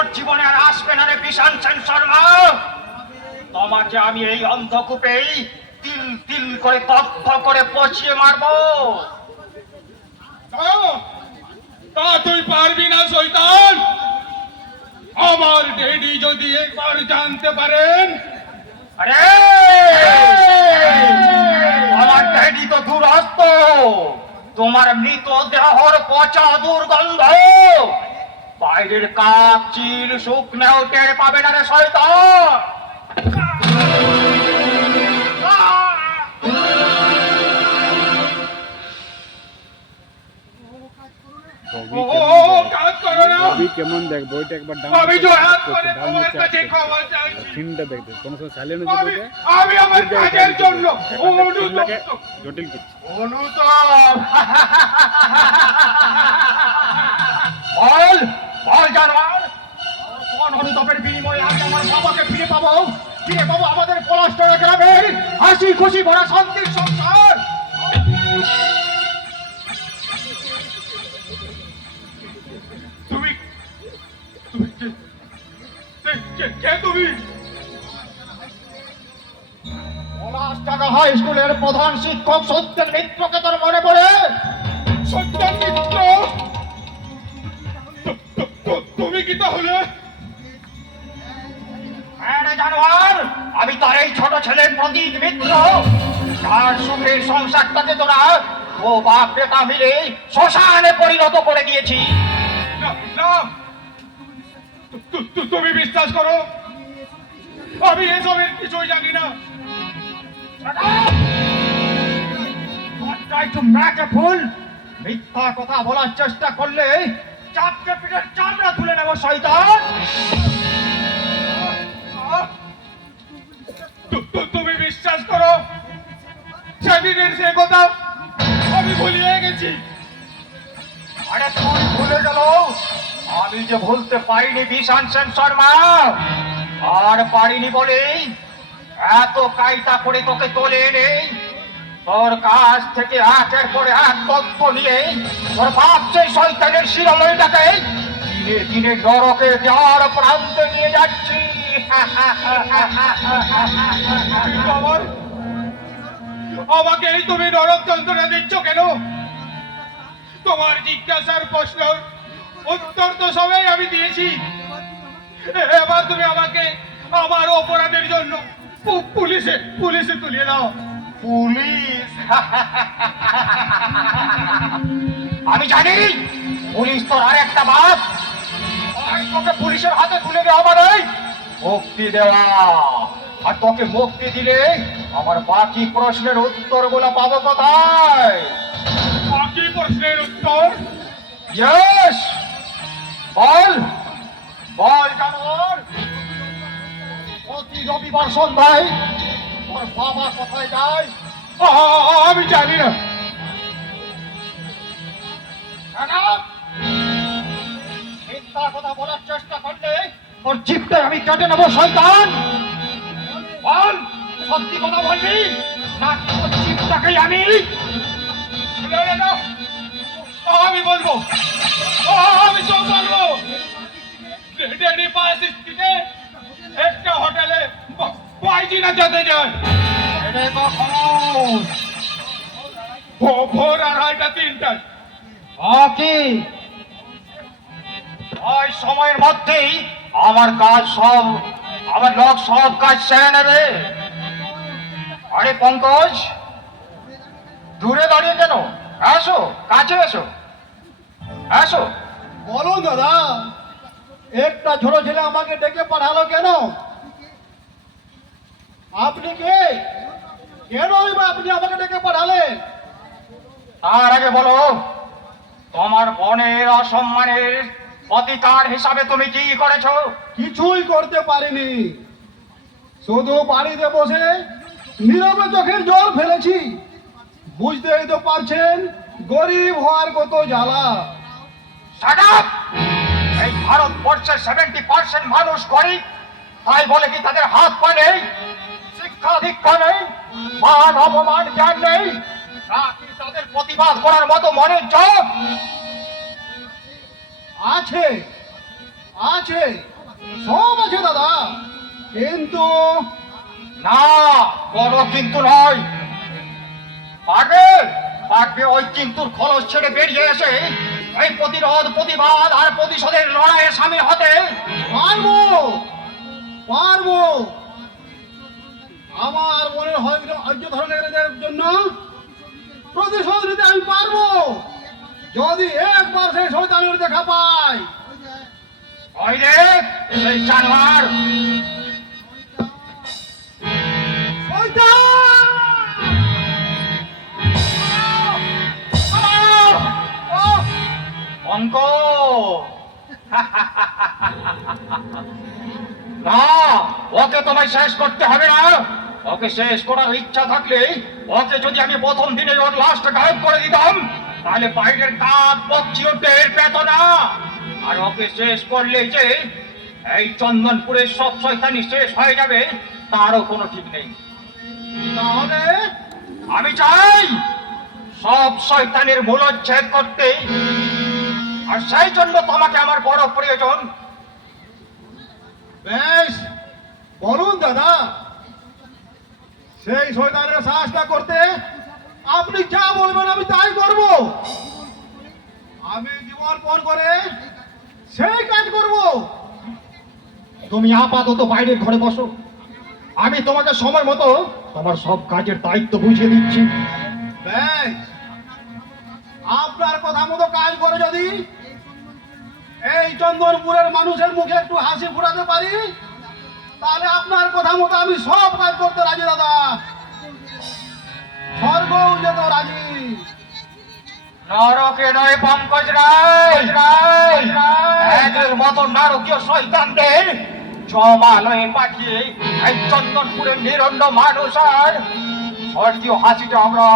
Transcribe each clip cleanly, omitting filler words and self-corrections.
তোর জীবনে আর আসবে না রে বিশান সেন শর্মা। তোমাকে আমি এই অন্ধকূপেই তিল তিল করে দগ্ধ করে পচিয়ে মারবো। তা তুই পারবি না শয়তান। আমার ডেডি যদি একবার জানতে পারেন। আরে আমার ড্যাডি তো দুরস্ত, তোমার মৃত দেহর পচা দুর্গন্ধ বাইরের কাক চিল শুকনেও টের পাবে না রে শয়তান। কেমন দেখ বইটা একবার ডাউন আমি জোহাত করে তোমার কাছে ক্ষমা চাইছি। সিনটা দেখতে কোন সময় সাইলেন্ট হয়ে যাবে। আমি আমার কাজের জন্য জটিল কিছু অনুতপ বল বল জানোয়ার, কোন অনুতপের বিনিময়ে আজ আমার বাবাকে ফিরে পাবো আমাদের পলাশতলা গ্রামের হাসি খুশি ভরা শান্তির সংসার। তুমি কে তুমি? পলাশতলা হাই স্কুলের প্রধান শিক্ষক সত্যেন মিত্রকে তোর মনে পড়ে? সত্যেন মিত্র, তুমি কি তাহলে? হ্যাঁ রে জানোয়ার, আমি তার এই ছোট ছেলে প্রতীক মিত্র, যার সুখের সংসারটাকে তোরা ও বাপ বেটা মিলে শ্মশানে পরিণত করে দিয়েছি। না না, তুমি বিশ্বাস করো আমি এসবের কিছুই জানি না। মিথ্যা কথা বলার চেষ্টা করলে চাপকে পিঠের চামড়া তুলে নেব শয়তান। তুমি বিশ্বাস করো সেদিনের সে কথা আমি ভুলিয়ে গেছি। আরে তুই ভুলে গেল, আমি যে ভুলতে পারিনি বিশান সেন শর্মা। আর পারিনি বলেই এত কায়দা করে তোকে তোলে এনে তোর কাছ থেকে একের পরে এক তথ্য নিয়ে তোর বাপ সেই শয়তানের শিরালয়টাকে দিনে দিনে নরকে যার প্রান্তে নিয়ে যাচ্ছি। কিন্তু আমাকেই তুমি নরক যন্ত্রণা দিচ্ছ কেন? তোমার জিজ্ঞাসার প্রশ্ন উত্তর তো সবাই আমি দিয়েছি। এবার তুমি আমাকে আমার অপরাধের জন্য পুলিশে তুলিয়ে দাও। পুলিশ? আমি জানি পুলিশ তোর আর একটা বাপ। তোকে পুলিশের হাতে তুলে দেওয়া মানে মুক্তি দেওয়া, আর তোকে মুক্তি দিলে আমার বাকি প্রশ্নের উত্তর গুলো পাবো কোথায়? বাকি প্রশ্নের উত্তর? ইয়েস, বল বল জানোয়ার। প্রতি রবিবার সন্ধ্যায় তোর বাবা কোথায় যায়? আমি জানি না। মিথ্যা কথা বলার চেষ্টা করলে তোর জিভটাই আমি কেটে নেবো শয়তান। বল, সত্যি কথা বলবি না তোর জিভটাকেই আমি? আমি বলবো, আমি সব বলবো। ডেডি পাস স্ট্রিটে একটা হোটেলে পায়জিনা যেতে যায়। এটা কখন? ভোর 2:30-3টায়। কি ওই সময়ের মধ্যেই আমার কাজ সব, আমার লোক সব কাজ সেরে নেবে। আরে পঙ্কজ, দূরে দাঁড়িয়ে কেন? আসো, কাছে এসো, আসো। বলো দাদা, একটা ছোট ছেলে আমাকে ডেকে পাঠালো কেন? আপনি কে? কেন আপনি আমাকে ডেকে পাঠালেন? তার আগে বলো, তোমার বোনের অসম্মানের প্রতিকার হিসাবে তুমি কি করেছো? কিছুই করতে পারিনি, শুধু বাড়িতে বসে নীরবে চোখের জল ফেলেছি। বুঝতেই তো পারছেন গরিব হওয়ার কত জ্বালা। Shut up! এই ভারতবর্ষের 70% মানুষ গরিব, তাই বলে কি তাদের হাত পা নেই, শিক্ষা দীক্ষা নেই, মান অপমান জ্ঞান নেই, নাকি তাদের প্রতিবাদ করার মতো মনের জোর আছে, আছে, সব আছে দাদা, কিন্তু না, কোনো কিন্তু নয়। পারবে পারবে ওই কিন্তুর খলস ছেড়ে বেরিয়ে এসে এই প্রতিরোধ, প্রতিবাদ আর প্রতিশোধের লড়াইয়ে সামিল হতে? পারবো, পারবো। আমার মনের হয়তো ধরনের জন্য প্রতিশোধ নিতে আমি পারবো, যদি একবার সেই শয়তানের দেখা পাই। ওই রে সেই জানোয়ার! অঙ্ক না, ওকে তোমায় শেষ করতে হবে না। ওকে শেষ করার ইচ্ছা থাকলে ওকে যদি আমি প্রথম দিনে ওর লাশটা গায়েব করে দিতাম, তাহলে বাইরের কাক পক্ষীও টের পেত না। আর ওকে শেষ করলে যে এই চন্দনপুরের সব শয়তানি শেষ হয়ে যাবে তারও কোনো ঠিক নেই। তাহলে আমি চাই সব শয়তানের মূলচ্ছেদ করতে, আর সেই জন্য তোমাকে আমার বড় প্রয়োজন। বেশ, বলুন দাদা, সেই শয়তানের সাহসটা করতে আপনি যা বলবেন আমি তাই করব। আমি জীবন পণ করে সেই কাজ করব। তুমি আপাতত বাইরের ঘরে বসো, আমি তোমাকে সময় মতো তোমার সব কাজের দায়িত্ব বুঝিয়ে দিচ্ছি। বেশ, আপনার কথা মতো কাজ করে যদি এই চন্দনপুরের মানুষের মুখে একটু হাসি ফোটাতে পারি, তাহলে আপনার কথা মতো আমি সব কাজ করতে রাজি দাদা, স্বর্গও যেত রাজি। নরকে নয় পঙ্কজ রায়, এদের মতো নারকীয় শয়তানদের জমালয়ে পাঠিয়ে এই চন্দনপুরের নিরন্ন মানুষ আর স্বর্গীয় হাসিটা আমরা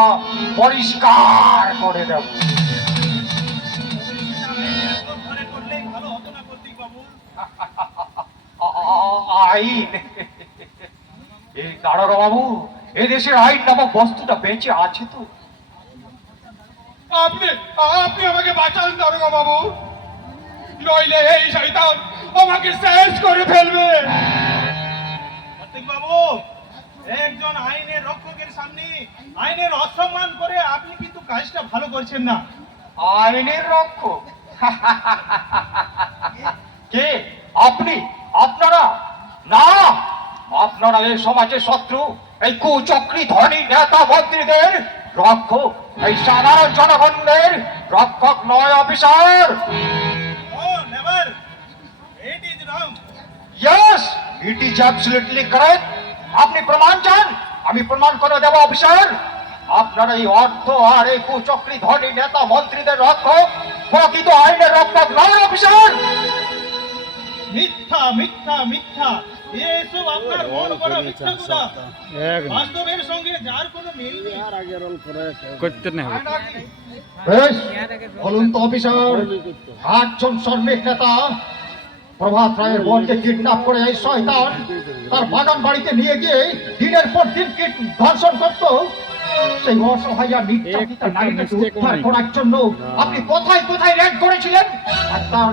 পরিষ্কার করে দেব। আইন, এই দারোগা বাবু, এদেশের আইন নামক বস্তুটা বেঁচে আছে তো? আপনি আপনি আমাকে বাঁচান দারোগা বাবু, নইলে এই শয়তান আমাকে শেষ করে ফেলবে। কার্তিক বাবু, একজন আইনের রক্ষকের সামনে আইনের অসম্মান করে আপনি কিন্তু কাজটা ভালো করছেন না। আইনের রক্ষক? কে আপনি? আপনারা? না, আপনারা এই সমাজের শত্রু, এই কুচক্রী ধনী নেতা মন্ত্রীদের রক্ষক, এই সাধারণ জনগণের রক্ষক নয় officer. Oh never, it is wrong. Yes, it is absolutely correct. আপনি প্রমাণ চান? আমি প্রমাণ করে দেব অফিসার। আপনার এই অর্থ আর এই কুচক্রী ধনী নেতা মন্ত্রীদের রক্ষক, প্রকৃত আইনের রক্ষক নয় অফিসার। মিথ্যা মিথ্যা মিথ্যা, এসব আপনার মন করা মিথ্যা কথা। বাস্তবের সঙ্গে যার কোনো মিল নেই। করতে না হবে। বেশ, বলুন তো অফিসার, 8 জন শ্রমিক নেতা প্রভাত রায়ের বোনকে কিডন্যাপ করে এই শয়তান তার বাগান বাড়িতে নিয়ে গিয়ে দিনের পর দিন ধর্ষণ করত, সেই অসহায় আর নির্যাতিতা নারীকে উদ্ধার করার জন্য আপনি কোথায় কোথায় রেড করেছিলেন? আর তার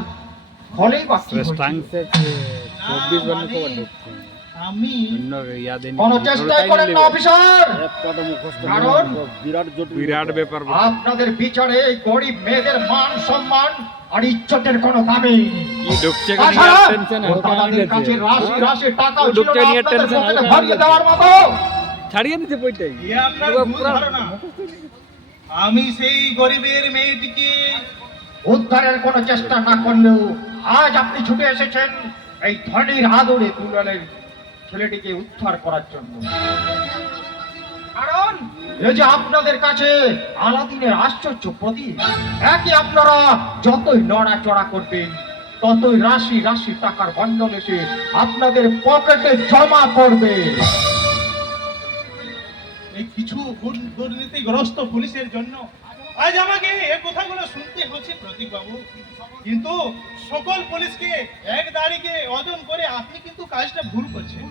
ফলেই বা কি হয়েছিল? স্ট্রাংসে 24 বার মুখ ঢুকছে। আমি অন্য ইয়াদে কোনো চেষ্টাই করেন না অফিসার, কারণ বিরাট ব্যাপার। আপনাদের বিচারে এই গরিব মেয়েদের মান সম্মান আর ইজ্জতের কোনো দামি কি ঢুকছে কেন তাছাড়া টেনশন ওর দাদাদের কাছে রাশি রাশি টাকাও ছিল ঢুকছে না নিয়ে আপনাদের টেনশন পকেটে ভরিয়ে দেওয়ার মতো। ছাড়িয়ে দিতে বইটাই। এ আপনার ভুল ধারণা। আমি সেই গরিবের মেয়েটিকে উদ্ধারের কোনো চেষ্টা না করলেও আজ আপনি ছুটে এসেছেন এই ধনীর আদরে দুলালের ছেলেটিকে উদ্ধার করার জন্য। কারণ এই যে আপনাদের কাছে আলাদিনের আশ্চর্য প্রদীপ, একে আপনারা যতই নড়াচড়া করবেন ততই রাশি রাশি টাকার বন্ডল এসে আপনাদের পকেটে জমা পড়বে। এই কিছু দুর্নীতিগ্রস্ত পুলিশের জন্য আজ আমাকে এই কথাগুলো শুনতে হচ্ছে প্রতীক বাবু, কিন্তু সকল পুলিশকে এক দাড়িকে ওজন করে আপনি কিন্তু কাজটা ভুল করছেন।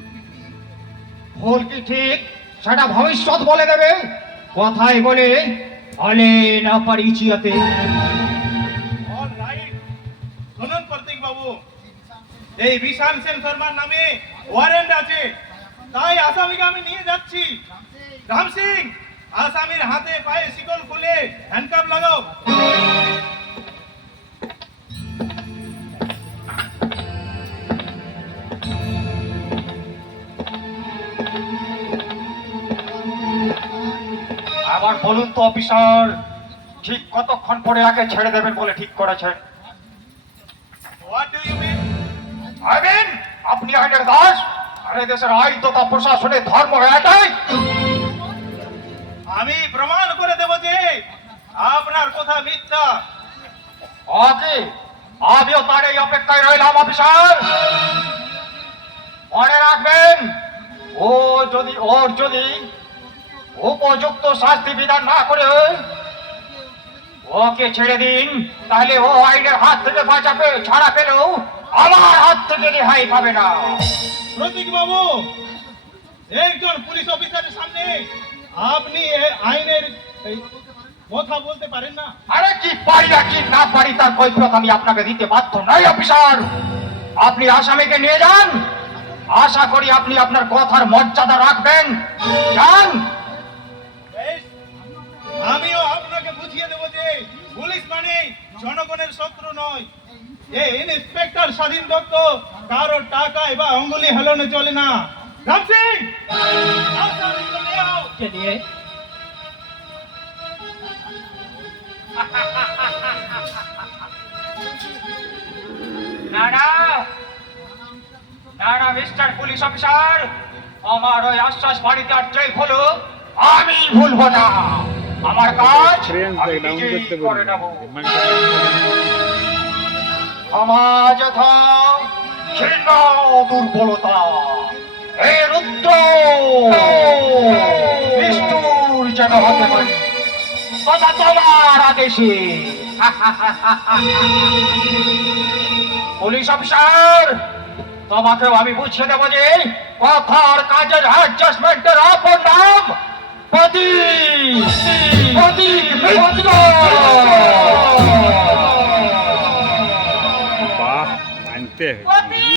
ভুল কি ঠিক সেটা ভবিষ্যৎ বলে দেবে। কথায় বলে ফলে না পারিচিয়াতে। অল রাইট, শুনুন প্রতীক বাবু, এই বিশাল সেন শর্মার নামে ওয়ারেন্ট আছে, তাই আসামিকে আমি নিয়ে যাচ্ছি। রাম সিং, আসামির হাতে পায়ে শিকল খুলে হ্যান্ডকাপ লাগাও। আবার বলুন তো অফিসার, ঠিক কতক্ষণ পরে একে ছেড়ে দেবেন বলে ঠিক করেছেন? What do you mean? আপনি আইনের দাস, আর এই দেশের আইন তথা প্রশাসনের ধর্ম এটাই। আমি প্রমাণ করে দেব যে আপনার কথা মিথ্যা। ওকে, আমিও তার এই অপেক্ষায় রইলাম অফিসার। মনে রাখবেন, ওর যদি উপযুক্ত শাস্তি বিধান না করে ওকে ছেড়ে দিন, তাহলে ও আইনের হাত থেকে ছাড়া পেলেও আমার হাত থেকে রেহাই পাবে না। প্রতীক বাবু, একজন পুলিশ অফিসারের সামনে আপনি আইনের কথা বলতে পারেন না? আরে কি পারি না কি না পারি তার কৈফিয়ত আমি আপনাকে দিতে বাধ্য নই অফিসার। আপনি আসামিকে নিয়ে যান, আশা করি আপনি আপনার কথার মর্যাদা রাখবেন। যান। বেশ, আমিও আপনাকে বুঝিয়ে দেব যে পুলিশ মানে জনগণের শত্রু নয়। এই ইন্সপেক্টর স্বাধীন দত্ত কারো টাকায় বা অঙ্গুলি হেলনে চলে না। রাম সিং, আসামিকে নিয়ে আও। चलिए না না না না মিস্টার পুলিশ অফিসার, আমার ওই আশ্বাস বাড়িতে আর চেক হলো আমি ভুলবো না। আমার কাজ ফ্রেন্ডস আমি ডাউন নিজেই করতে করে বলবো নেব। সমাজ যথা ঘৃণ দুর্বলতা হে রুদ্র নিষ্ঠুর যেন হতে পারি তথা তোমার আদেশে। পুলিশ অফিসার, তোমাকেও আমি বুঝিয়ে দেবো যে কথার কাজের অ্যাডজাস্টমেন্টের অপর নাম প্রতীক। প্রতীক মিত্র।